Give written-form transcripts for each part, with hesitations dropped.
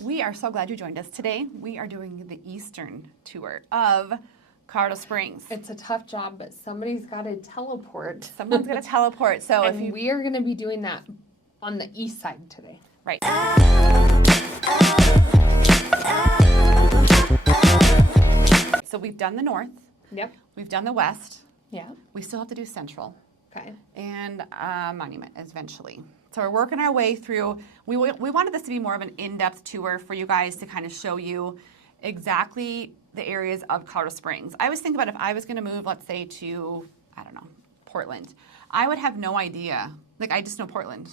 We are so glad you joined us today. We are doing the Eastern tour of Colorado Springs. It's a tough job, but somebody's got to teleport. Someone's going to teleport. So and we are going to be doing that on the east side today. Right. So we've done the north. Yep. We've done the west. Yeah. We still have to do central. Okay. And Monument eventually. So we're working our way through. We wanted this to be more of an in-depth tour for you guys to kind of show you exactly the areas of Colorado Springs. I was thinking about if I was going to move, let's say, to, I don't know, Portland. I would have no idea. Like, I just know Portland.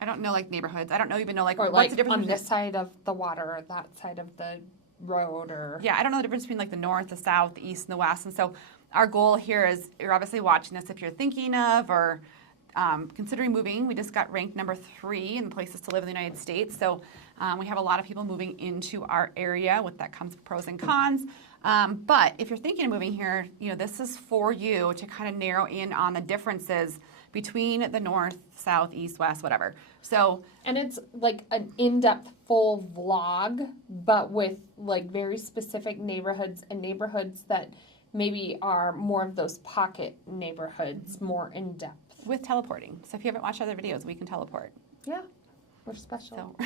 I don't know, like, neighborhoods. I don't know even know, like, or what's like the difference on between this side of the water or that side of the road or... Yeah, I don't know the difference between, like, the north, the south, the east, and the west. And so our goal here is, you're obviously watching this if you're thinking of or considering moving. We just got ranked number 3 in places to live in the United States. So we have a lot of people moving into our area. With that comes pros and cons. But if you're thinking of moving here, you know, this is for you to kind of narrow in on the differences between the north, south, east, west, whatever. So, and it's like an in-depth full vlog, but with like very specific neighborhoods and neighborhoods that maybe are more of those pocket neighborhoods, more in-depth. With teleporting. So if you haven't watched other videos, we can teleport. Yeah, we're special.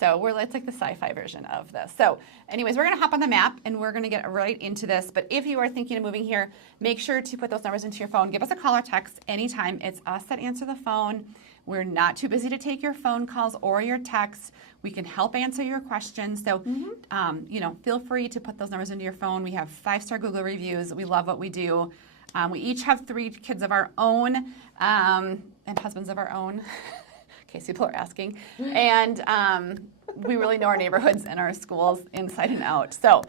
So it's like the sci-fi version of this. So anyways, we're going to hop on the map and we're going to get right into this. But if you are thinking of moving here, make sure to put those numbers into your phone. Give us a call or text anytime. It's us that answer the phone. We're not too busy to take your phone calls or your texts. We can help answer your questions. So, you know, feel free to put those numbers into your phone. We have 5-star Google reviews. We love what we do. We each have 3 kids of our own and husbands of our own, in case people are asking. And we really know our neighborhoods and our schools inside and out. So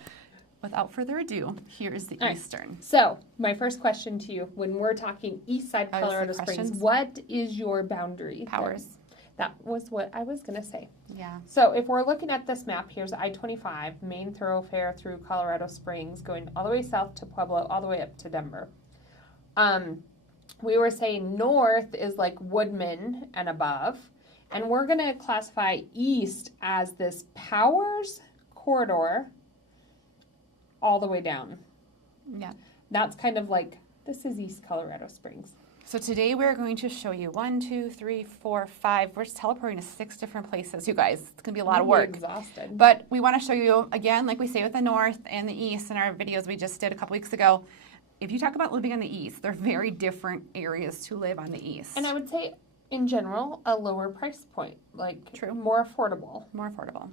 without further ado, here is the Eastern. Right. So my first question to you, when we're talking east side Colorado Springs, what is your boundary? Powers. That was what I was going to say. Yeah. So if we're looking at this map, here's I-25, main thoroughfare through Colorado Springs, going all the way south to Pueblo, all the way up to Denver. We were saying north is like Woodman and above, and we're going to classify east as this Powers corridor all the way down. Yeah. That's kind of like, this is East Colorado Springs. So today we're going to show you 1, 2, 3, 4, 5. We're just teleporting to 6 different places, you guys. It's going to be a lot of work. Exhausted. But we want to show you, again, like we say with the north and the east in our videos we just did a couple weeks ago. If you talk about living on the east, they're very different areas to live on the east. And I would say, in general, a lower price point. Like, True. More affordable. More affordable.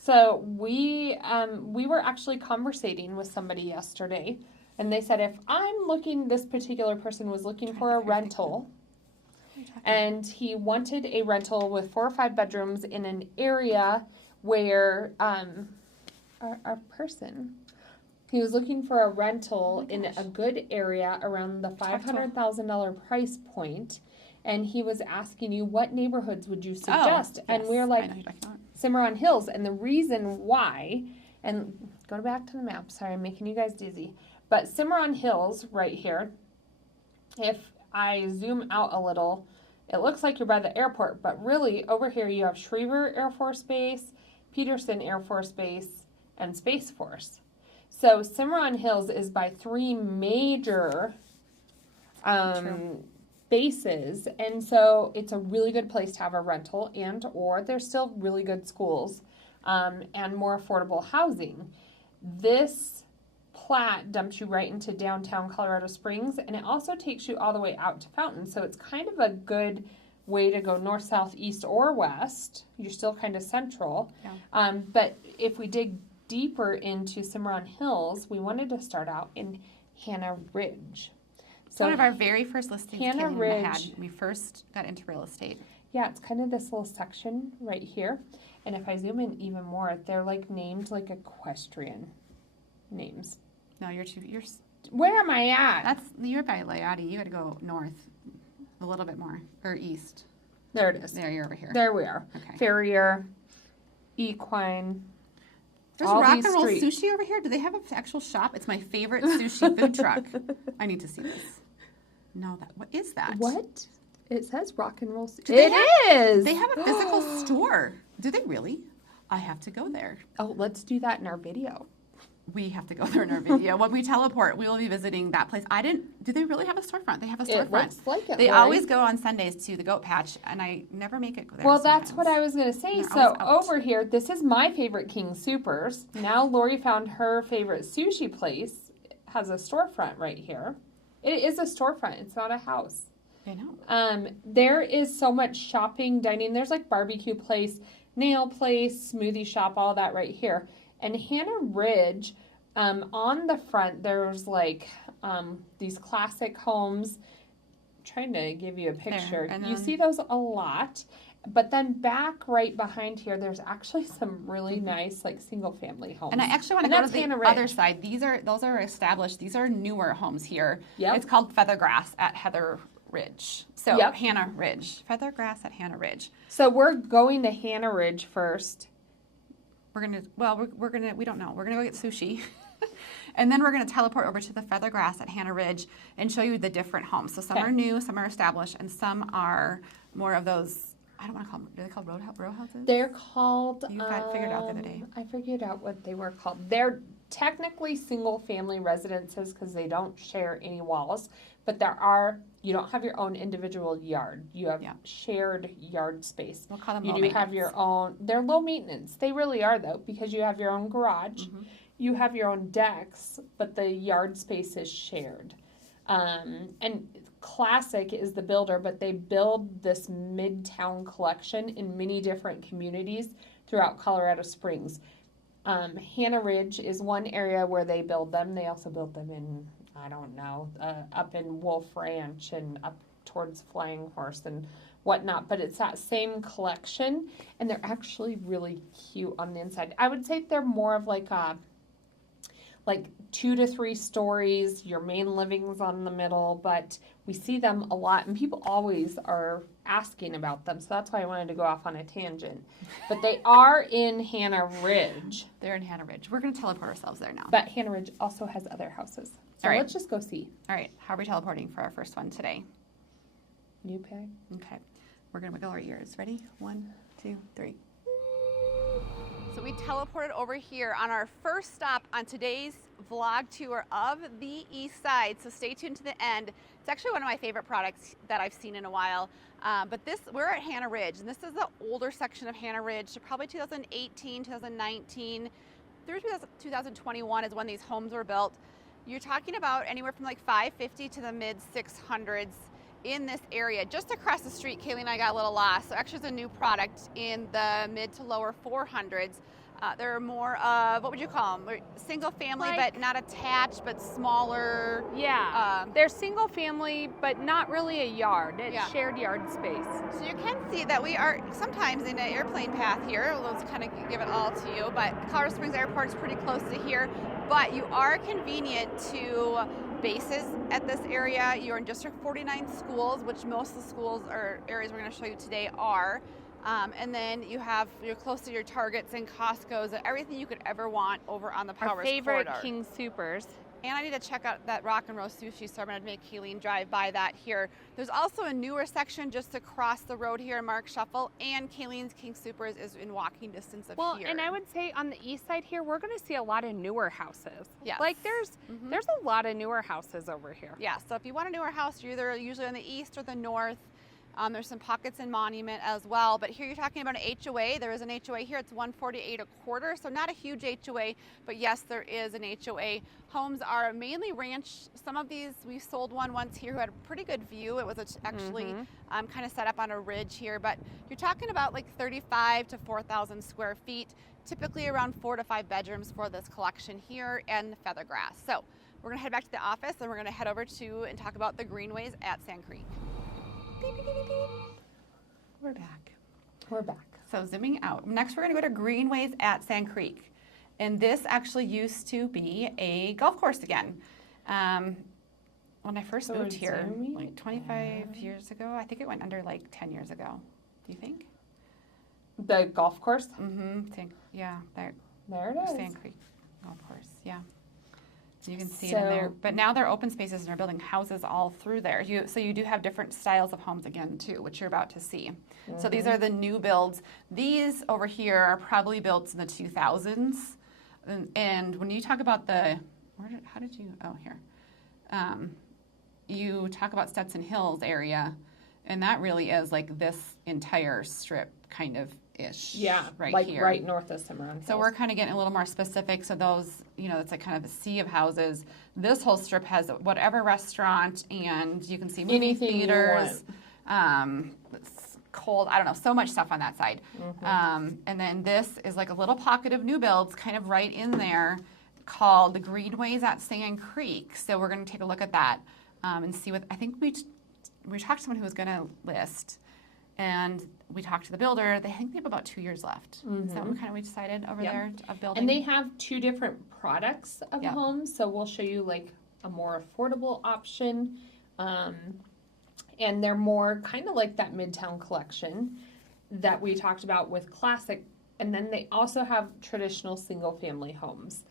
So we were actually conversating with somebody yesterday, and they said if I'm looking, this particular person was looking for a rental, and he wanted a rental with 4 or 5 bedrooms in an area where he was looking for a rental in a good area around the $500,000 price point, and he was asking you what neighborhoods would you suggest, and we were like Cimarron Hills, and the reason why, and go back to the map, sorry, I'm making you guys dizzy, but Cimarron Hills right here, if I zoom out a little, it looks like you're by the airport, but really over here you have Schriever Air Force Base, Peterson Air Force Base, and Space Force. So Cimarron Hills is by 3 major bases, and so it's a really good place to have a rental, and or there's still really good schools and more affordable housing. This plat dumps you right into downtown Colorado Springs, and it also takes you all the way out to Fountain, so it's kind of a good way to go north, south, east, or west. You're still kind of central. Yeah. But if we dig deeper into Cimarron Hills, we wanted to start out in Hannah Ridge. So one of our very first listings Hannah Ridge, had when we first got into real estate. Yeah, it's kind of this little section right here. And if I zoom in even more, they're like named like equestrian names. No, you're Where am I at? You're by Layati. You got to go north a little bit more, or east. There it is. There, you're over here. There we are. Okay. Farrier, Equine. There's Rock and Roll Sushi over here. Do they have an actual shop? It's my favorite sushi food truck. I need to see this. No, what is that? What? It says Rock and Roll Sushi. It is. They have a physical store. Do they really? I have to go there. Oh, let's do that in our video. We have to go there in our video. When we teleport, we will be visiting that place. Do they really have a storefront? They have a storefront. It looks like it. They Lori. always go on Sundays to the goat patch, and I never make it there. Well, that's what I was going to say. They're So always out. over here, this is my favorite King Supers. Now Lori found her favorite sushi place. It has a storefront right here. It is a storefront. It's not a house. I know. There is so much shopping, dining. There's like barbecue place, nail place, smoothie shop, all that right here. And Hannah Ridge, on the front, there's like these classic homes. I'm trying to give you a picture. There, you see those a lot. But then back right behind here, there's actually some really nice like single family homes. And I actually want to go to the other side. Those are established. These are newer homes here. Yep. It's called Feathergrass at Heather Ridge. So Yep. Hannah Ridge. Feathergrass at Hannah Ridge. So we're going to Hannah Ridge first. We don't know. We're gonna go get sushi. And then we're going to teleport over to the Feathergrass at Hannah Ridge and show you the different homes. So some are new, some are established, and some are more of those, I don't want to call them, are they called row houses? They're called... You got figured out the other day. I figured out what they were called. They're technically single-family residences because they don't share any walls, but you don't have your own individual yard. You have shared yard space. We'll call them You low do have your own... They're low maintenance. They really are, though, because you have your own garage. Mm-hmm. You have your own decks, but the yard space is shared. And Classic is the builder, but they build this Midtown collection in many different communities throughout Colorado Springs. Hannah Ridge is one area where they build them. They also build them in, I don't know, up in Wolf Ranch and up towards Flying Horse and whatnot. But it's that same collection, and they're actually really cute on the inside. I would say they're more of like 2 to 3 stories. Your main living's on the middle, but we see them a lot, and people always are asking about them. So that's why I wanted to go off on a tangent. But they are in Hannah Ridge. They're in Hannah Ridge. We're going to teleport ourselves there now. But Hannah Ridge also has other houses. So let's just go see. All right. How are we teleporting for our first one today? You pick. Okay. We're going to wiggle our ears. Ready? 1, 2, 3. So we teleported over here on our first stop on today's vlog tour of the East Side. So stay tuned to the end. It's actually one of my favorite products that I've seen in a while. But we're at Hannah Ridge, and this is the older section of Hannah Ridge. So probably 2018, 2019, through 2021 is when these homes were built. You're talking about anywhere from like $550 to the mid 600s in this area. Just across the street, Kaylee and I got a little lost. So actually it's a new product in the mid to lower 400s. They're more of, what would you call them? Single family, but not attached, but smaller. Yeah, they're single family, but not really a yard. It's shared yard space. So you can see that we are sometimes in an airplane path here. Let's kind of give it all to you. But Colorado Springs Airport is pretty close to here. But you are convenient to bases at this area. You're in District 49 schools, which most of the schools or areas we're going to show you today are. And then you're close to your Targets and Costco's and everything you could ever want over on the Powers Corridor. Our favorite King Supers. And I need to check out that Rock and Roll Sushi, so I'm going to make Kayleen drive by that here. There's also a newer section just across the road here in Mark Shuffle, and Kayleen's King Supers is in walking distance of here. Well, and I would say on the east side here, we're going to see a lot of newer houses. Yes. Like there's a lot of newer houses over here. Yeah, so if you want a newer house, you're either usually on the east or the north. There's some pockets in Monument as well, but here you're talking about an HOA. There is an HOA here. It's $148 a quarter, so not a huge HOA, but yes, there is an HOA. Homes are mainly ranch. Some of these, we sold one once here who had a pretty good view. It was actually kind of set up on a ridge here, but you're talking about like 35 to 4,000 square feet, typically around 4 to 5 bedrooms for this collection here and Feathergrass. So we're gonna head back to the office and we're gonna head over to and talk about the greenways at Sand Creek. Beep, beep, beep, beep, beep. We're back. We're back. So zooming out. Next we're going to go to Greenways at Sand Creek. And this actually used to be a golf course again. When I first moved here, like 25 years ago, I think it went under like 10 years ago. Do you think? The golf course? Mm-hmm. Yeah, there it is. Sand Creek Golf Course, yeah. You can see it in there. But now they're open spaces and they're building houses all through there. So you do have different styles of homes again too, which you're about to see. Mm-hmm. So these are the new builds. These over here are probably built in the 2000s. And when you talk about you talk about Stetson Hills area, and that really is like this entire strip kind of ish. Yeah, right like here. right north of Cimarron Hills. So we're kind of getting a little more specific. So those, it's like kind of a sea of houses. This whole strip has whatever restaurant, and you can see movie anything theaters. It's cold. I don't know. So much stuff on that side. Mm-hmm. And then this is like a little pocket of new builds, kind of right in there, called the Greenways at Sand Creek. So we're going to take a look at that and see what I think we talked to someone who was going to list. And we talked to the builder. I think they have about 2 years left. Mm-hmm. Is that what we decided over there of building? And they have 2 different products of homes. So we'll show you like a more affordable option. And they're more kind of like that Midtown collection that we talked about with classic. And then they also have traditional single family homes.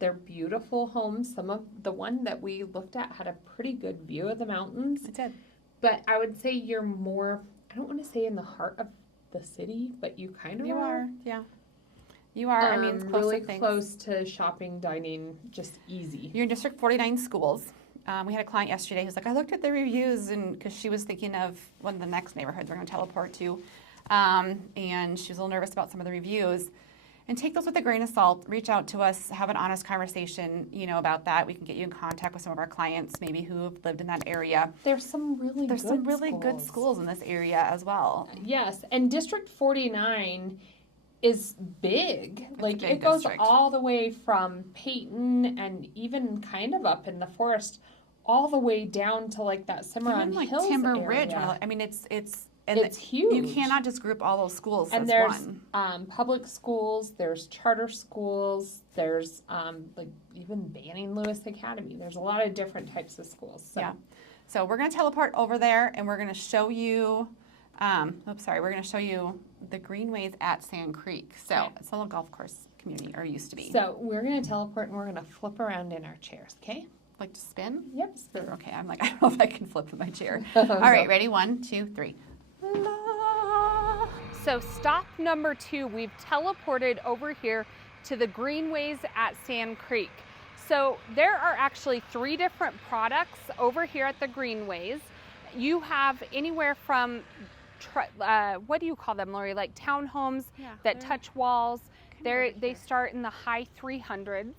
They're beautiful homes. Some of the one that we looked at had a pretty good view of the mountains. It did. But I would say you're more, I don't want to say in the heart of the city, but you kind of are. Yeah. You are. I mean, it's close really to things. Close to shopping, dining, just easy. You're in District 49 schools. We had a client yesterday who's like, I looked at the reviews, and because she was thinking of one of the next neighborhoods we're going to teleport to, and she was a little nervous about some of the reviews. And take those with a grain of salt. Reach out to us, have an honest conversation, about that. We can get you in contact with some of our clients, maybe who have lived in that area. There's some really good schools in this area as well. Yes, and District 49 is big. It goes all the way from Peyton and even kind of up in the forest, all the way down to like that Cimarron Hills Timber area. Ridge. I mean, it's huge. You cannot just group all those schools and as there's, one. Public schools, there's charter schools, there's even Banning Lewis Academy. There's a lot of different types of schools. So. Yeah. So we're going to teleport over there, and we're going to show you. We're going to show you the Greenways at Sand Creek. So it's a little golf course community, or used to be. So we're going to teleport, and we're going to flip around in our chairs. Okay. Like to spin? Yep. Spin. Okay. I'm like, I don't know if I can flip in my chair. All right. Ready? 1, 2, 3. So stop number 2, we've teleported over here to the Greenways at Sand Creek. So there are actually 3 different products over here at the Greenways. You have anywhere from, what do you call them, Lori? Like townhomes that touch walls. They start in the high 300s.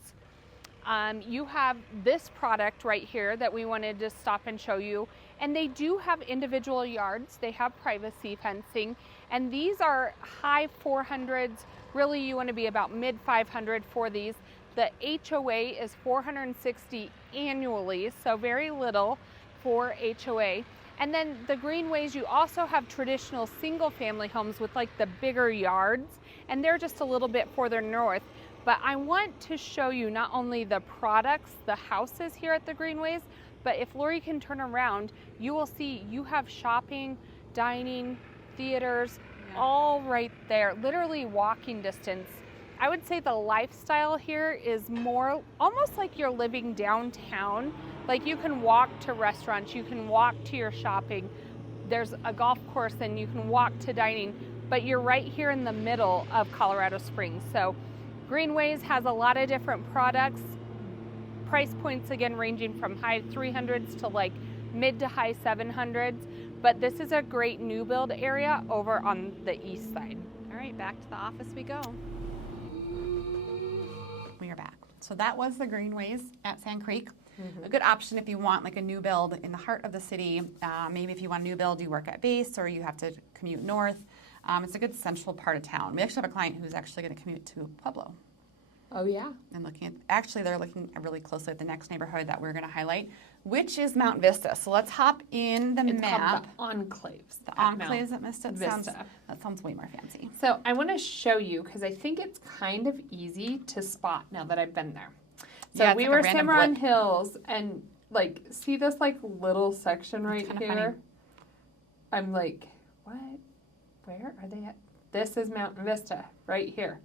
You have this product right here that we wanted to stop and show you. And they do have individual yards. They have privacy fencing. And these are high 400s. Really, you want to be about mid 500 for these. The HOA is $460 annually, so very little for HOA. And then the Greenways, you also have traditional single family homes with like the bigger yards, and they're just a little bit further north. But I want to show you not only the products, the houses here at the Greenways, but if Lori can turn around, you will see you have shopping, dining, theaters, all right there, literally walking distance. I would say the lifestyle here is more almost like you're living downtown. Like you can walk to restaurants, you can walk to your shopping. There's a golf course and you can walk to dining, but you're right here in the middle of Colorado Springs. So Greenways has a lot of different products. Price points again ranging from high 300s to like mid to high 700s. But this is a great new build area over on the east side. All right, back to the office we go. We are back. So that was the Greenways at Sand Creek. Mm-hmm. A good option if you want like a new build in the heart of the city. Maybe if you want a new build, you work at base or you have to commute north. It's a good central part of town. We actually have a client who's actually going to commute to Pueblo. Oh, yeah. And they're looking really closely at the next neighborhood that we're going to highlight, which is Mount Vista. So let's hop in the map. Called the Enclaves. The Enclaves at Vista. That sounds way more fancy. So I want to show you because I think it's kind of easy to spot now that I've been there. So we were Cimarron Hills and like see this like little section right here. Funny. I'm like, what? Where are they at? This is Mountain Vista right here.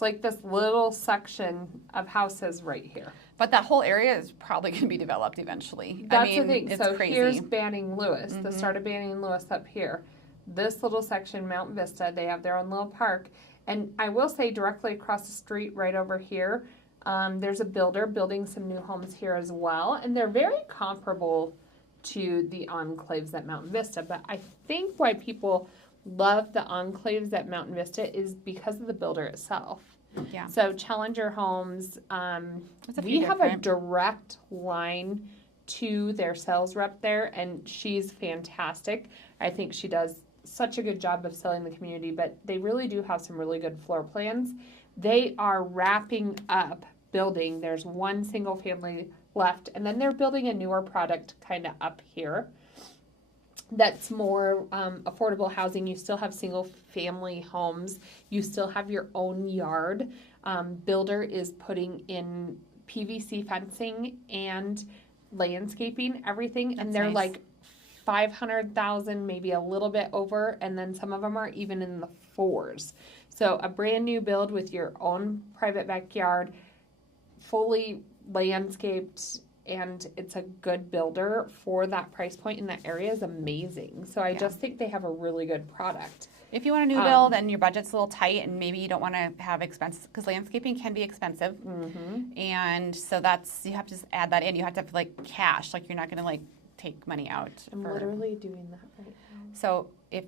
It's like this little section of houses right here. But that whole area is probably going to be developed eventually. That's the thing. It's So crazy. here's Banning Lewis, the start of Banning Lewis up here. This little section, Mount Vista, they have their own little park. And I will say directly across the street right over here, there's a builder building some new homes here as well. And they're very comparable to the enclaves at Mountain Vista. But I think why people love the enclaves at Mountain Vista is because of the builder itself. Yeah. So Challenger Homes, we have a direct line to their sales rep there, and she's fantastic. I think she does such a good job of selling the community, but they really do have some really good floor plans. They are wrapping up building. There's one single family left, and then they're building a newer product kind of up here that's more affordable housing. You still have single family homes. You still have your own yard. Builder is putting in PVC fencing and landscaping, everything, and they're nice. like 500,000, maybe a little bit over, and then some of them are even in the fours. So a brand new build with your own private backyard, fully landscaped, and it's a good builder for that price point in that area is amazing. So I just think they have a really good product. If you want a new build and your budget's a little tight and maybe you don't want to have expenses, because landscaping can be expensive. And so you have to just add that in. You have to have like cash, like you're not going to like take money out. I'm literally doing that right now. So if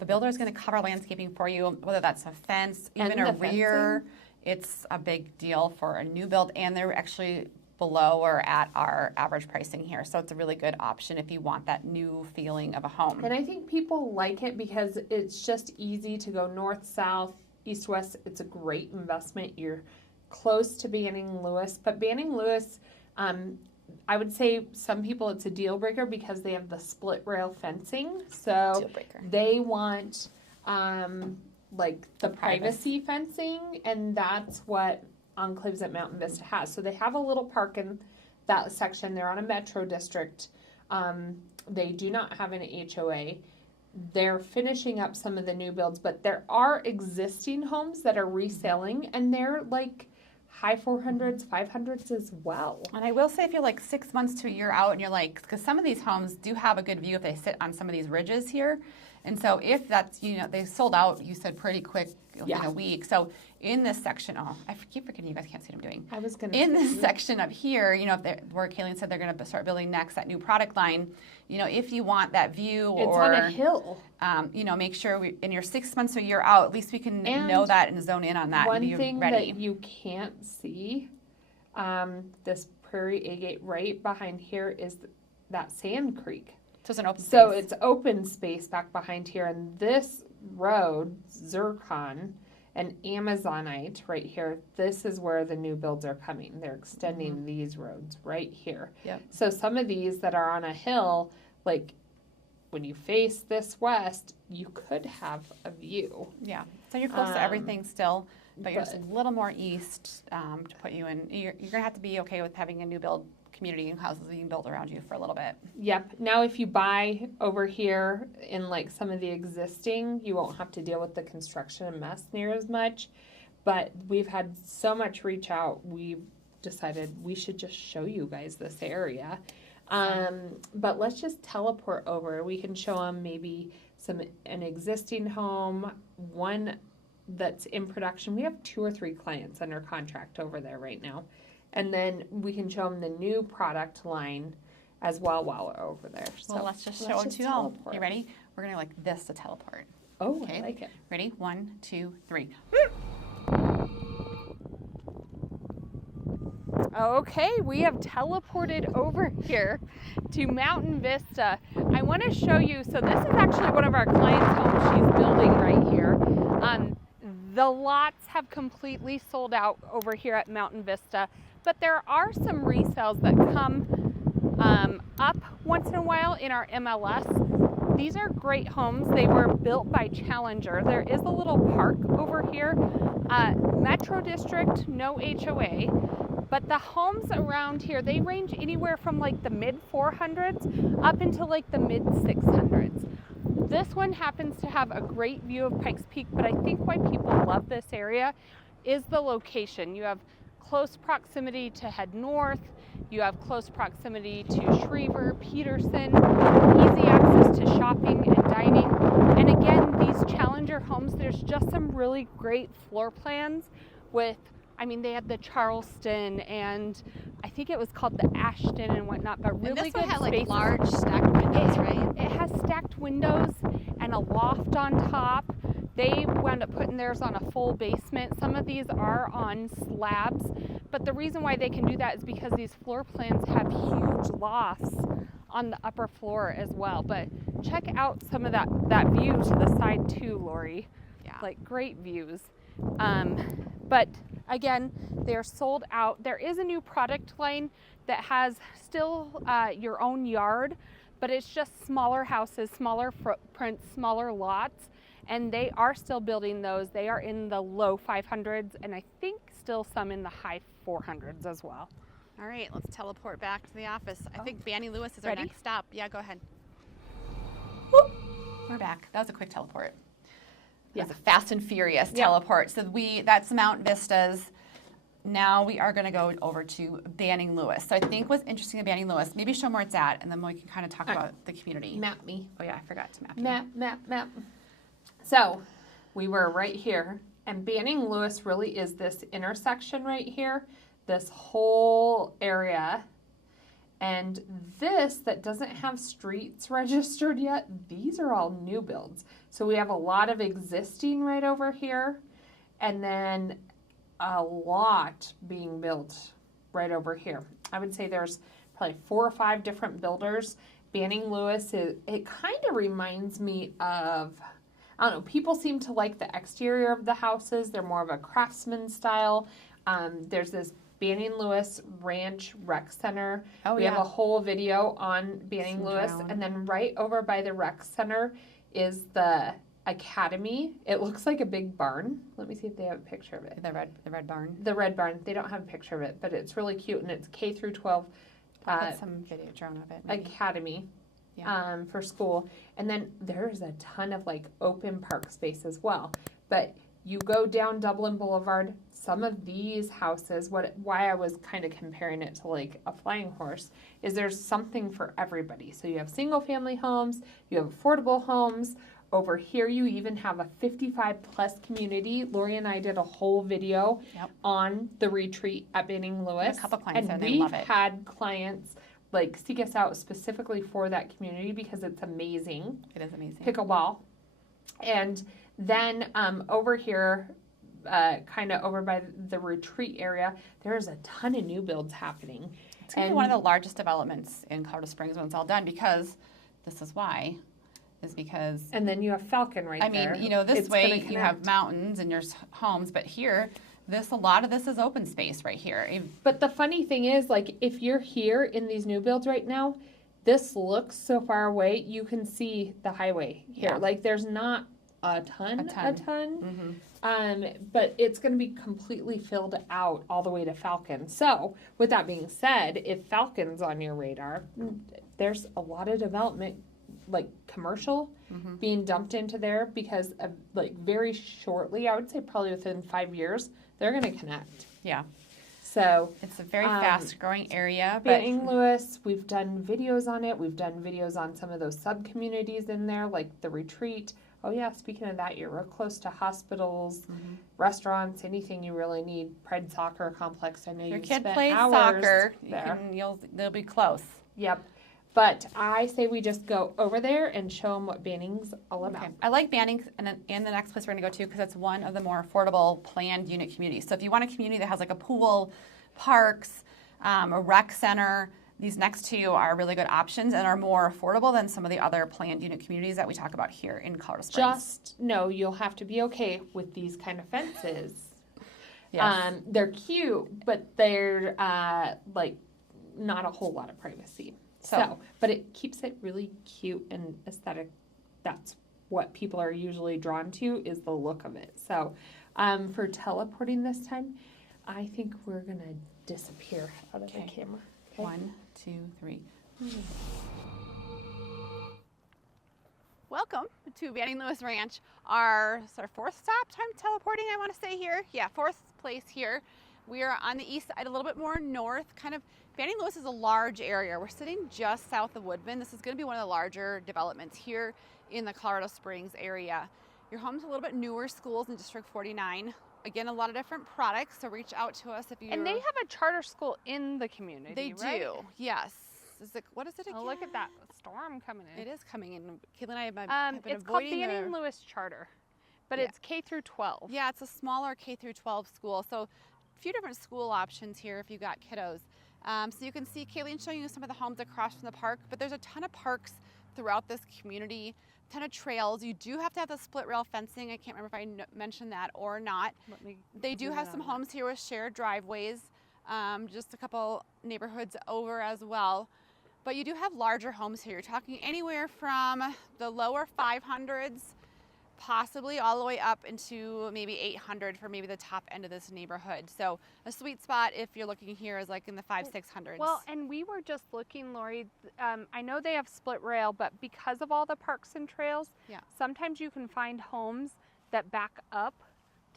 a builder is going to cover landscaping for you, whether that's a fence, even a rear, it's a big deal for a new build, and they're actually below or at our average pricing here. So it's a really good option if you want that new feeling of a home. And I think people like it because it's just easy to go north, south, east, west. It's a great investment. You're close to Banning Lewis, but Banning Lewis, I would say some people it's a deal breaker because they have the split rail fencing. So Deal breaker. they want like the privacy fencing, and that's what Enclaves at Mountain Vista has. So they have a little park in that section. They're on a metro district. They do not have an HOA. They're finishing up some of the new builds, but there are existing homes that are reselling, and they're like high 400s, 500s as well. And I will say, if you're like 6 months to a year out and you're like, because some of these homes do have a good view if they sit on some of these ridges here. And so if that's, they sold out, you said pretty quick in a week. So in this section, I keep forgetting you guys can't see what I'm doing. I was going to in this section up here, where Kayleen said they're going to start building next, that new product line, if you want that view it's on a hill. Make sure in your 6 months or a year out, at least we can know that and zone in on that and be ready. One thing that you can't see, this prairie agate right behind here is that Sand Creek. So it's an open space. So it's open space back behind here, and this road, Zircon and Amazonite right here, this is where the new builds are coming. They're extending these roads right here. Yep. So some of these that are on a hill, like when you face this west, you could have a view. Yeah. So you're close to everything still, but you're just a little more east to put you in. You're going to have to be okay with having a new build community and houses being built around you for a little bit. Yep. Now, if you buy over here in like some of the existing, you won't have to deal with the construction and mess near as much. But we've had so much reach out, we've decided we should just show you guys this area. But let's just teleport over. We can show them maybe an existing home, one that's in production. We have 2 or 3 clients under contract over there right now. And then we can show them the new product line as well while we're over there. So well, let's just show it to you all. You ready? We're going to like this to teleport. Oh, okay. I like it. Ready? 1, 2, 3. Okay, we have teleported over here to Mountain Vista. I want to show you, so this is actually one of our clients' homes she's building right here. The lots have completely sold out over here at Mountain Vista, but there are some resales that come up once in a while in our MLS. These are great homes. They were built by Challenger. There is a little park over here. Metro District, no HOA, but the homes around here, they range anywhere from like the mid 400s up into like the mid 600s. This one happens to have a great view of Pikes Peak, but I think why people love this area is the location. You have close proximity to head north, you have close proximity to Schriever, Peterson, easy access to shopping and dining. And again, these Challenger homes, there's just some really great floor plans with, I mean, they had the Charleston and I think it was called the Ashton and whatnot, but really and this good one had spaces. like large stacked windows, right? It has stacked windows and a loft on top. They wound up putting theirs on a full basement. Some of these are on slabs, but the reason why they can do that is because these floor plans have huge lofts on the upper floor as well. But check out some of that view to the side too, Lori. Yeah. Like great views. But again, they're sold out. There is a new product line that has still your own yard, but it's just smaller houses, smaller footprints, smaller lots. And they are still building those. They are in the low 500s and I think still some in the high 400s as well. All right, let's teleport back to the office. I think Banny Lewis is Ready? our next stop. Yeah, go ahead. Whoop. We're back. That was a quick teleport. That was a fast and furious teleport. So that's Mount Vistas. Now we are going to go over to Banning Lewis. So I think what's interesting about Banning Lewis, maybe show them where it's at, and then we can kind of talk about the community. Map me. Oh yeah, I forgot to map you. Map. So we were right here, and Banning Lewis really is this intersection right here, this whole area. And this that doesn't have streets registered yet, these are all new builds. So we have a lot of existing right over here, and then a lot being built right over here. I would say there's probably 4 or 5 different builders. Banning Lewis, it kind of reminds me of, I don't know, people seem to like the exterior of the houses. They're more of a craftsman style. There's this Banning Lewis Ranch Rec Center. We have a whole video on Banning Lewis. And then right over by the rec center is the Academy. It looks like a big barn. Let me see if they have a picture of it. The red barn. The red barn. They don't have a picture of it, but it's really cute, and it's K through 12. Put some video drone of it. Maybe. Academy. For school. And then there's a ton of like open park space as well. But you go down Dublin Boulevard, some of these houses, why I was kind of comparing it to like a flying horse, is there's something for everybody. So you have single family homes, you have affordable homes. Over here you even have a 55 plus community. Lori and I did a whole video on the retreat at Banning Lewis. A couple clients and there, they love it. we've had clients like seek us out specifically for that community because it's amazing. It is amazing. Pickleball. And then over here, kind of over by the retreat area, there's a ton of new builds happening. It's going to be one of the largest developments in Colorado Springs when it's all done, because this is why. And then you have Falcon right there. I mean, this way you have mountains and your homes, but here, a lot of this is open space right here. But the funny thing is, like, if you're here in these new builds right now, this looks so far away, you can see the highway here. Yeah. Like, there's not a ton. Mm-hmm. But it's going to be completely filled out all the way to Falcon. So, with that being said, if Falcon's on your radar, there's a lot of development, like commercial, being dumped into there because of, like, very shortly, I would say probably within 5 years, they're going to connect. Yeah. So it's a very fast growing area. Banning Lewis, we've done videos on it. We've done videos on some of those sub communities in there, like the retreat. Oh yeah, speaking of that, you're real close to hospitals, restaurants, anything you really need. Pride Soccer Complex. I know your you've kid spent plays hours soccer. there. They'll be close. Yep. But I say we just go over there and show them what Banning's all about. Okay. I like Banning, and the next place we're going to go to, because it's one of the more affordable planned unit communities. So if you want a community that has like a pool, parks, a rec center, these next two are really good options and are more affordable than some of the other planned unit communities that we talk about here in Colorado Springs. Just know you'll have to be okay with these kind of fences. Yes. They're cute, but they're like not a whole lot of privacy. So, but it keeps it really cute and aesthetic. That's what people are usually drawn to, is the look of it. So, for teleporting this time, I think we're going to disappear out of the camera. Okay. 1, 2, 3. Welcome to Banning Lewis Ranch. Our fourth stop time teleporting, I want to say here. Yeah, fourth place here. We are on the east side, a little bit more north, kind of. Banning Lewis is a large area. We're sitting just south of Woodman. This is going to be one of the larger developments here in the Colorado Springs area. Your home's a little bit newer schools in District 49. Again, a lot of different products, so reach out to us if you. And they have a charter school in the community, They right? do, yes. What is it again? Oh, look at that storm coming in. It is coming in. Caitlin and I have been it's called avoiding Banning Lewis Charter, but it's K through 12. Yeah, it's a smaller K through 12 school. So a few different school options here if you've got kiddos. So you can see Kayleen showing you some of the homes across from the park, but there's a ton of parks throughout this community, a ton of trails. You do have to have the split rail fencing. I can't remember if I mentioned that or not. They do have some homes here with shared driveways, just a couple neighborhoods over as well. But you do have larger homes here. You're talking anywhere from the lower 500s, possibly all the way up into maybe 800 for maybe the top end of this neighborhood. So a sweet spot if you're looking here is like in the 500-600s. Well, and we were just looking, Lori, I know they have split rail, but because of all the parks and trails, sometimes you can find homes that back up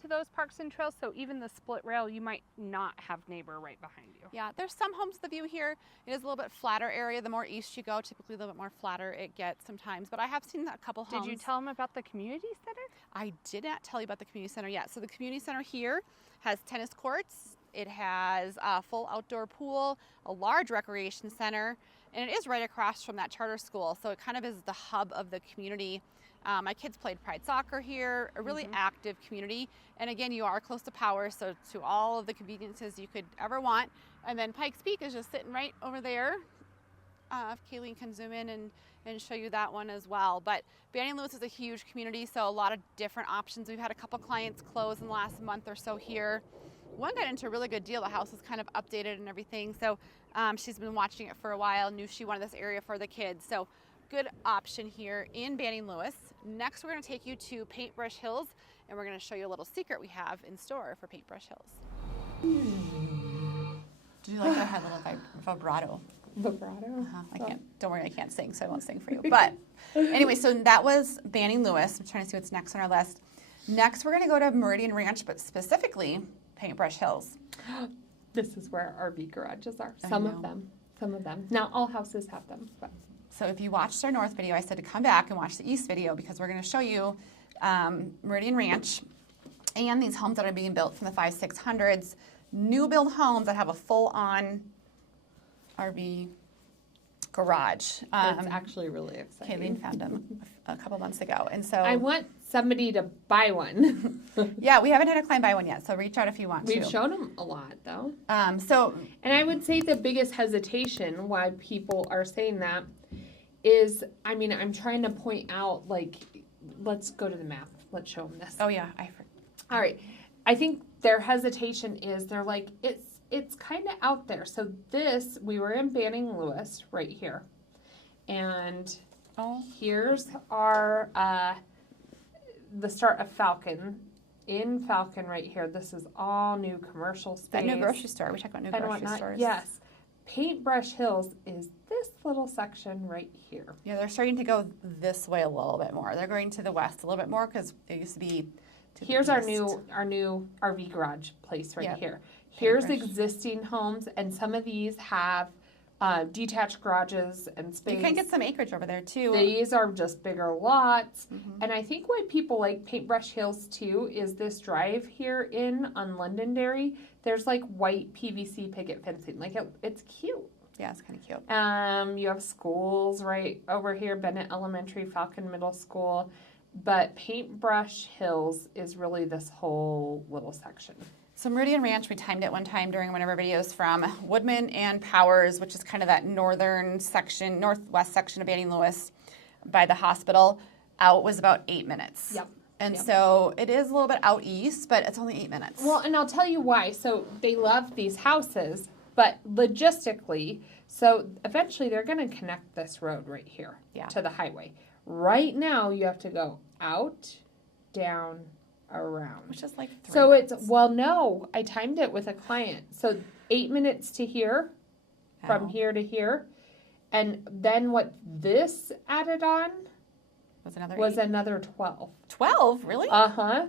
to those parks and trails. So even the split rail, you might not have neighbor right behind you. Yeah, there's some homes, the view here, it is a little bit flatter area. The more east you go, typically a little bit more flatter it gets sometimes. But I have seen a couple homes. Did you tell them about the community center? I did not tell you about the community center yet. So the community center here has tennis courts. It has a full outdoor pool, a large recreation center, and it is right across from that charter school. So it kind of is the hub of the community. My kids played Pride Soccer here, a really active community. And again, you are close to power, so to all of the conveniences you could ever want. And then Pikes Peak is just sitting right over there. If Kayleen can zoom in and show you that one as well. But Banning Lewis is a huge community, so a lot of different options. We've had a couple clients close in the last month or so here. One got into a really good deal. The house is kind of updated and everything. So she's been watching it for a while, knew she wanted this area for the kids. So good option here in Banning Lewis. Next, we're going to take you to Paintbrush Hills, and we're going to show you a little secret we have in store for Paintbrush Hills. Did you like that? I had a little vibrato. Vibrato? Don't worry, I can't sing, so I won't sing for you. But anyway, so that was Banning Lewis. I'm trying to see what's next on our list. Next, we're going to go to Meridian Ranch, but specifically Paintbrush Hills. This is where RV garages are. Some of them. Not all houses have them, but. So if you watched our north video, I said to come back and watch the east video because we're going to show you Meridian Ranch and these homes that are being built from the 500-600s, new build homes that have a full-on RV garage. It's actually really exciting. Kayleen found them a couple months ago, and so I want somebody to buy one. Yeah, we haven't had a client buy one yet, so reach out if you want to. We've shown them a lot, though. And I would say the biggest hesitation why people are saying that is, I mean, I'm trying to point out, like, let's go to the map. Let's show them this. Oh yeah, all right. I think their hesitation is they're like, it's kind of out there. So we were in Banning Lewis right here. And here's our, the start of Falcon. In Falcon right here, this is all new commercial space. That new grocery store. We talked about new grocery stores. Yes. Paintbrush Hills is this little section right here. Yeah, they're starting to go this way a little bit more. They're going to the west a little bit more because it used to be to Here's the our east. new RV garage place right here. Paintbrush. Here's existing homes, and some of these have detached garages and space. You can get some acreage over there too. These are just bigger lots. And I think why people like Paintbrush Hills too is this drive here on Londonderry. There's like white PVC picket fencing. Like it's cute. Yeah, it's kind of cute. You have schools right over here, Bennett Elementary, Falcon Middle School. But Paintbrush Hills is really this whole little section. So Meridian Ranch, we timed it one time during one of our videos from Woodman and Powers, which is kind of that northwest section of Banning Lewis by the hospital. Out was about 8 minutes. Yep. And so it is a little bit out east, but it's only 8 minutes. Well, and I'll tell you why. So they love these houses, but logistically, so eventually they're going to connect this road right here to the highway. Right now, you have to go out, down, around. Which is like 3 So minutes. no, I timed it with a client. So 8 minutes to here, from here to here. And then what this added on was another was another 12. 12, really? Uh-huh.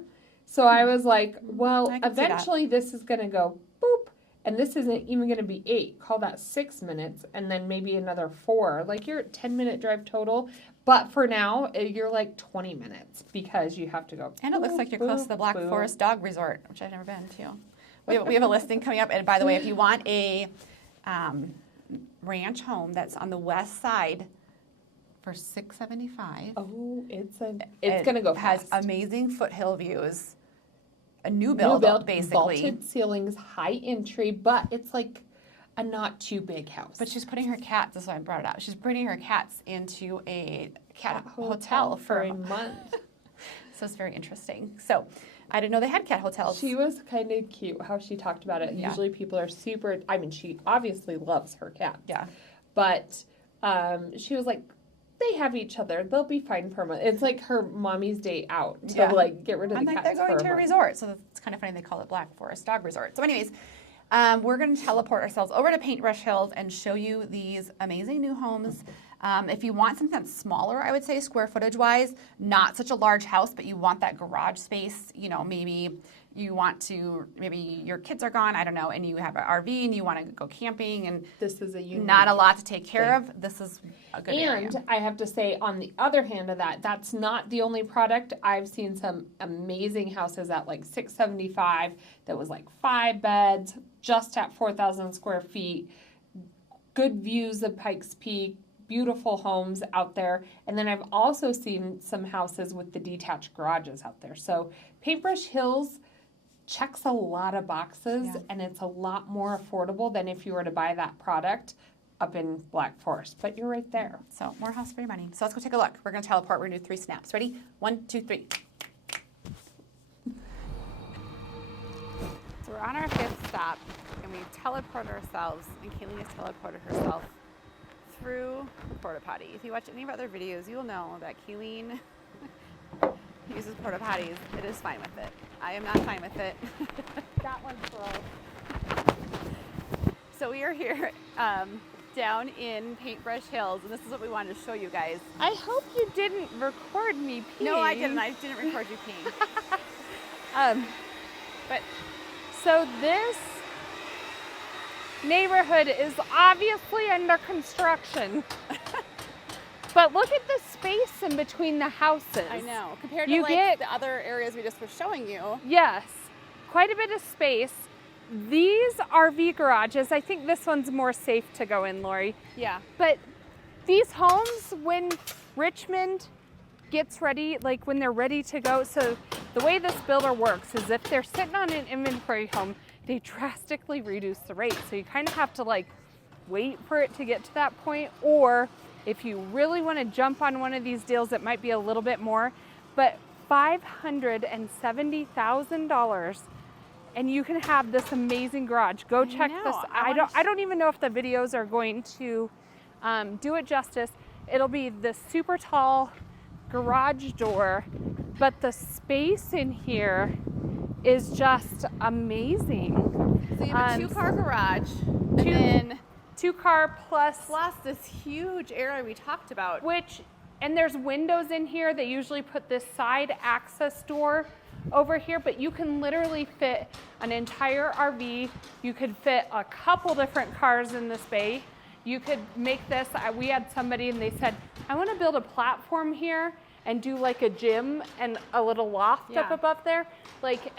So I was like, well, I can see that. eventually this is going to go boop. And this isn't even going to be 8. Call that 6 minutes. And then maybe another 4. Like you're at 10-minute drive total. But for now, you're like 20 minutes because you have to go. And it looks boop, like you're close to the Black Forest Dog Resort, which I've never been to. We have a listing coming up. And by the way, if you want a ranch home that's on the west side for $675. Oh, it's going to go fast. Has amazing foothill views. A new build, basically. Vaulted ceilings, high entry, but it's like a not too big house. But she's putting her cats, that's why I brought it up. She's putting her cats into a cat hotel for a month. So it's very interesting. So I didn't know they had cat hotels. She was kind of cute how she talked about it. Yeah. Usually people are super, I mean, she obviously loves her cat. Yeah. But she was like, they have each other. They'll be fine for a month. It's like her mommy's day out to like get rid of the cats. They're going to a resort, so it's kind of funny they call it Black Forest Dog Resort. So anyways, we're going to teleport ourselves over to Paintbrush Hills and show you these amazing new homes. If you want something that's smaller, I would say square footage wise, not such a large house, but you want that garage space, you know, maybe you want to, maybe your kids are gone, I don't know, and you have an RV and you want to go camping and this is a unique not a lot to take care of, this is a good area. And I have to say, on the other hand of that, that's not the only product. I've seen some amazing houses at like $675 that was like 5 beds, just at 4,000 square feet, good views of Pikes Peak, beautiful homes out there. And then I've also seen some houses with the detached garages out there. So Paintbrush Hills checks a lot of boxes, and it's a lot more affordable than if you were to buy that product up in Black Forest. But you're right there. So more house for your money. So let's go take a look. We're going to teleport. We're going to do 3 snaps. Ready? 1, 2, 3. So we're on our 5th stop, and we teleport ourselves, and Kayleen has teleported herself through the porta potty. If you watch any of our other videos, you'll know that Kayleen uses porta potties. It is fine with it. I am not fine with it. That one's gross. So we are here down in Paintbrush Hills, and this is what we wanted to show you guys. I hope you didn't record me peeing. No, I didn't. I didn't record you peeing. But so this neighborhood is obviously under construction. But look at the space in between the houses. I know. Compared to the other areas we just were showing you. Yes, quite a bit of space. These RV garages, I think this one's more safe to go in, Lori. Yeah. But these homes, when Richmond gets ready, like when they're ready to go, so the way this builder works is if they're sitting on an inventory home, they drastically reduce the rate. So you kind of have to like wait for it to get to that point, or if you really want to jump on one of these deals, it might be a little bit more, but $570,000, and you can have this amazing garage. Go check this. I don't even know if the videos are going to do it justice. It'll be this super tall garage door, but the space in here is just amazing. So you have a 2-car garage, and then 2-car plus this huge area we talked about. And there's windows in here. They usually put this side access door over here, but you can literally fit an entire RV. You could fit a couple different cars in this bay. You could make this, we had somebody and they said, I want to build a platform here and do like a gym and a little loft up above there.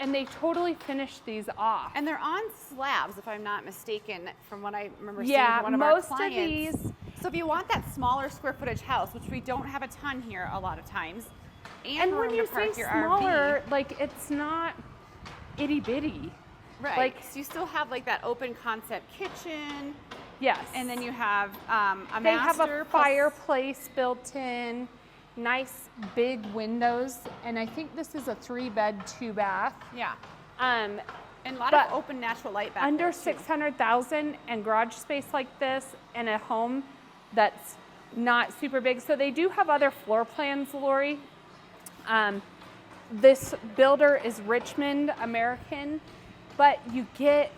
And they totally finished these off. And they're on slabs, if I'm not mistaken, from what I remember seeing from one of our clients. Yeah, most of these. So if you want that smaller square footage house, which we don't have a ton here a lot of times, and when you say smaller, like it's not itty bitty. Right. Like so you still have like that open concept kitchen. Yes. And then you have a they have a fireplace built in. Nice big windows, and I think this is a 3-bed, 2-bath. Yeah. And a lot of open natural light back under there, $600,000 and garage space like this and a home that's not super big. So they do have other floor plans, Lori. This builder is Richmond American, but you get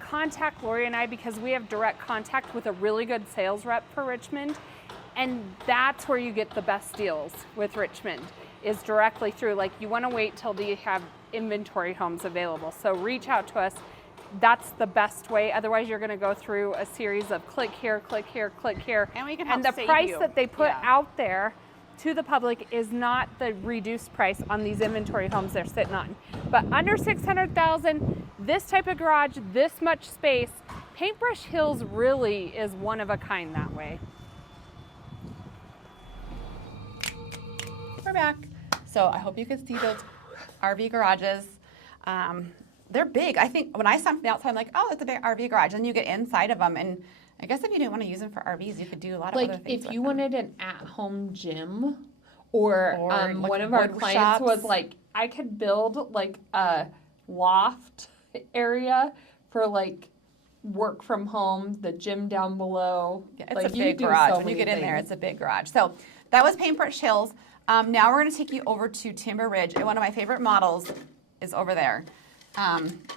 contact Lori and I because we have direct contact with a really good sales rep for Richmond. And that's where you get the best deals with Richmond, is directly through. Like, you want to wait till you have inventory homes available. So reach out to us. That's the best way. Otherwise, you're going to go through a series of click here, click here, click here. And we can help the save price you. that they put out there to the public is not the reduced price on these inventory homes they're sitting on. But under $600,000, this type of garage, this much space, Paintbrush Hills really is one of a kind that way. We're back. So I hope you can see those RV garages. They're big. I think when I saw them from the outside, I'm like, oh, it's a big RV garage. And you get inside of them. And I guess if you didn't want to use them for RVs, you could do a lot of other things. Like if you wanted an at-home gym, or like one of our clients shops. was like, I could build like a loft area for like work from home, the gym down below. Yeah, it's like, a big garage. When you get in there, it's a big garage. So that was Paintbrush Hills. Now we're going to take you over to Timber Ridge. And one of my favorite models is over there.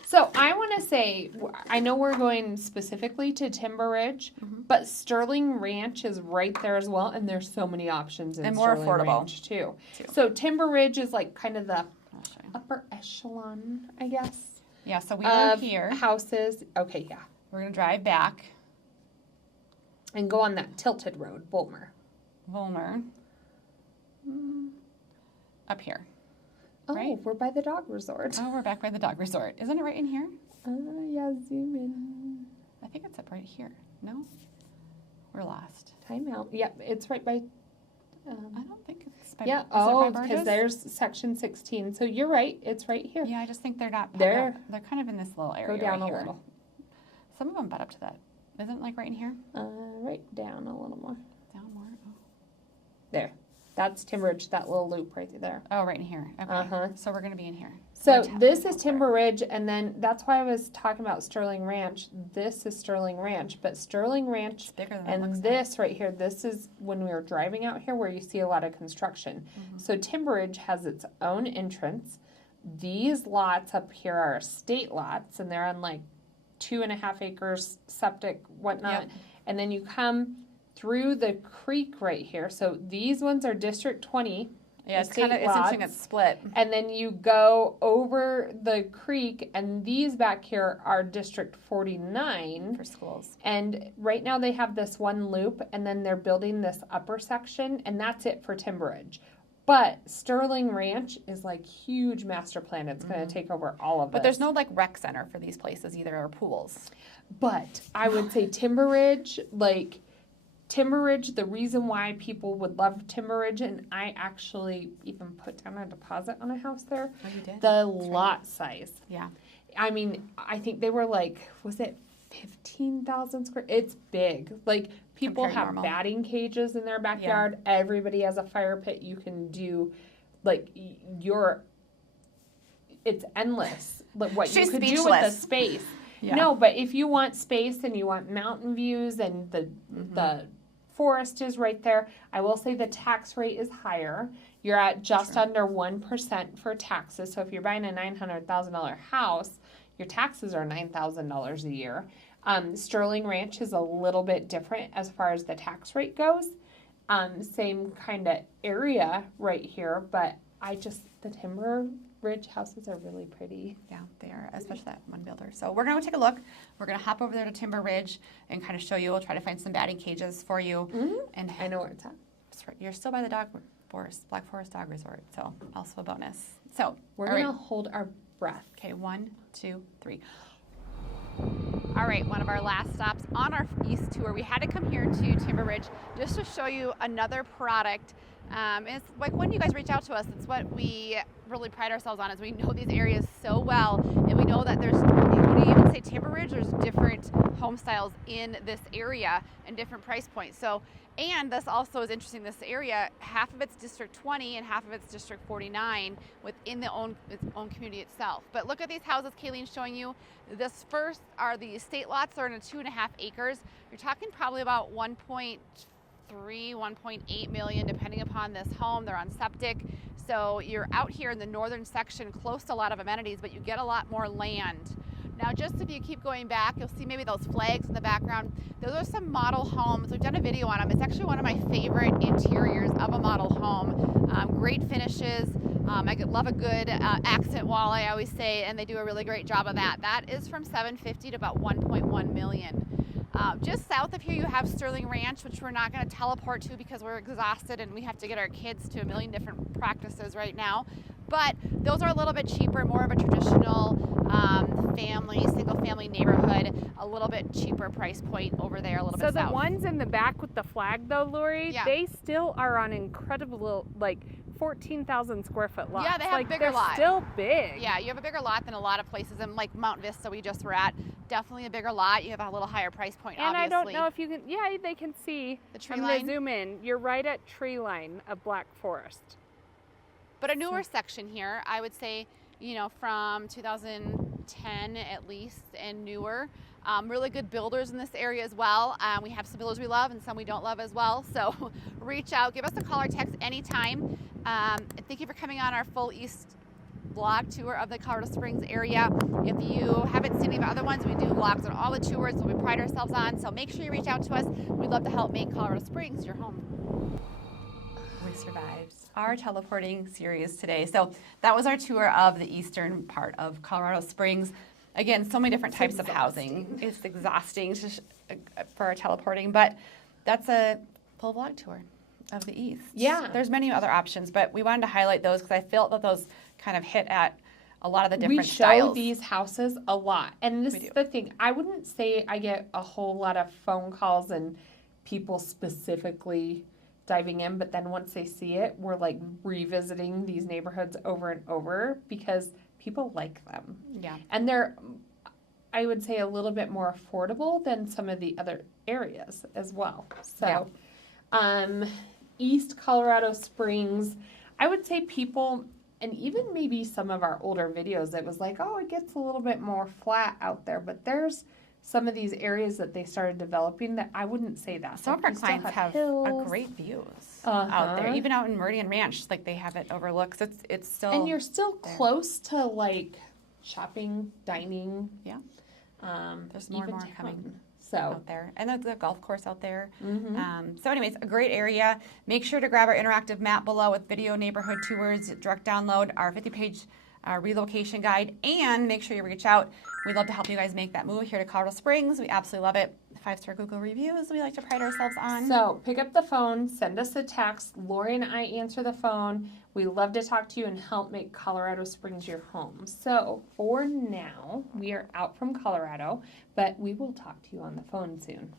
So I want to say, I know we're going specifically to Timber Ridge, but Sterling Ranch is right there as well, and there's so many options in And more Sterling affordable, Ranch too. So Timber Ridge is like kind of the I'll show you. upper echelon, I guess. Yeah, so we were of here. houses. Okay, yeah, We're going to drive back. and go on that tilted road, Bulmer. Volmer. Up here. Oh, Right. we're by the dog resort. Oh, we're back by the dog resort. Isn't it right in here? Yeah, zoom in. I think it's up right here. No? We're lost. Time out. Yep, it's right by. I don't think it's by Yeah. is it Oh, by because Burgess? there's section 16. So you're right. It's right here. Yeah, I just think they're not. There. They're kind of in this little Go area down right a here. little. Some of them butt up to that. Isn't it like right in here? Right down a little more. Down more? There. That's Timber Ridge, that little loop right there. Oh, right in here. Okay. Uh-huh. So we're going to be in here. So We're this tapping is Timber Ridge, and then that's why I was talking about Sterling Ranch. This is Sterling Ranch, but Sterling Ranch It's bigger than it looks and like. this right here, this is when we were driving out here where you see a lot of construction. So Timber Ridge has its own entrance. These lots up here are estate lots, and they're on like 2.5 acres, septic, whatnot. Yep. And then you come through the creek right here. So these ones are District 20. Yeah, it's estate kind of, it's interesting lots. it's split. And then you go over the creek, and these back here are District 49. For schools. And right now they have this one loop, and then they're building this upper section, and that's it for Timber Ridge. But Sterling Ranch is like huge master plan. It's going to take over all of But this. there's no like rec center for these places either, or pools. But I would say Timber Ridge, like Timber Ridge, the reason why people would love Timber Ridge, and I actually even put down a deposit on a house there, Oh, you did? the lot size. Yeah. I mean, I think they were like, was it 15,000 square? It's big. Like people Compared to have normal. batting cages in their backyard. Everybody has a fire pit. You can do, like, it's endless. Like what She's you could do with the speechless. space. Yeah. No, but if you want space and you want mountain views and the forest is right there, I will say the tax rate is higher. You're at just under 1% for taxes. So if you're buying a $900,000 house, your taxes are $9,000 a year. Sterling Ranch is a little bit different as far as the tax rate goes. Same kind of area right here, but the Timber Ridge houses are really pretty. Yeah, they are, especially that one builder. So we're going to take a look. We're going to hop over there to Timber Ridge and kind of show you. We'll try to find some batting cages for you. And I know where it's at. you're still by the Black Forest Dog Resort, so also a bonus. So We're all right. going to hold our breath. Okay, 1, 2, 3. All right, one of our last stops on our east tour. We had to come here to Timber Ridge just to show you another product. It's like when you guys reach out to us, it's what we really pride ourselves on, is we know these areas so well, and we know that when you even say Timber Ridge, there's different home styles in this area and different price points. So, and this also is interesting, this area, half of it's District 20 and half of it's District 49 within its own community itself. But look at these houses Kayleen's showing you. This first are the estate lots. They're in a 2.5 acres. You're talking probably about 1.3, 1.8 million, depending upon this home. They're on septic. So you're out here in the northern section, close to a lot of amenities, but you get a lot more land. Now, just if you keep going back, you'll see maybe those flags in the background. Those are some model homes. We've done a video on them. It's actually one of my favorite interiors of a model home. Great finishes. I love a good accent wall, I always say, and they do a really great job of that. That is from $750 to about $1.1 million. Just south of here, you have Sterling Ranch, which we're not going to teleport to because we're exhausted and we have to get our kids to a million different practices right now. But those are a little bit cheaper, more of a traditional single-family neighborhood, a little bit cheaper price point over there, a little bit south. So the ones in the back with the flag, though, Lori, they still are on incredible, like, 14,000 square foot lots. Yeah, they have bigger lots. They're still big. Yeah, you have a bigger lot than a lot of places, and like Mount Vista we just were at, definitely a bigger lot. You have a little higher price point, and obviously. I don't know if you can, they can see. The tree I'm line. going to zoom in. You're right at tree line of Black Forest. But a newer section here, I would say, from 2010 at least and newer. Really good builders in this area as well. We have some builders we love and some we don't love as well. So reach out, give us a call or text anytime. Thank you for coming on our full East vlog tour of the Colorado Springs area. If you haven't seen any of the other ones, we do vlogs on all the tours that we pride ourselves on. So make sure you reach out to us. We'd love to help make Colorado Springs your home. We survived our teleporting series today. So that was our tour of the eastern part of Colorado Springs. Again, so many different types of housing. It's exhausting for our teleporting, but that's a full vlog tour of the East. Yeah. There's many other options, but we wanted to highlight those because I felt that those kind of hit at a lot of the different styles. We show these houses a lot. And this is the thing. I wouldn't say I get a whole lot of phone calls and people specifically diving in, but then once they see it, we're like revisiting these neighborhoods over and over because people like them. Yeah. And they're, I would say, a little bit more affordable than some of the other areas as well. So, East Colorado Springs, I would say people, and even maybe some of our older videos, it was like, oh, it gets a little bit more flat out there, but there's some of these areas that they started developing that I wouldn't say that. Some of our clients have a great views out there, even out in Meridian Ranch, like they have it overlooked. It's still, and you're still close to like shopping, dining. Yeah. There's more and more coming out there, and there's a golf course out there. So anyways, a great area. Make sure to grab our interactive map below with video neighborhood tours, direct download our 50-page relocation guide, and make sure you reach out. We'd love to help you guys make that move here to Colorado Springs. We absolutely love it. 5-star Google reviews we like to pride ourselves on. So pick up the phone, send us a text. Lori and I answer the phone. We love to talk to you and help make Colorado Springs your home. So for now, we are out from Colorado, but we will talk to you on the phone soon.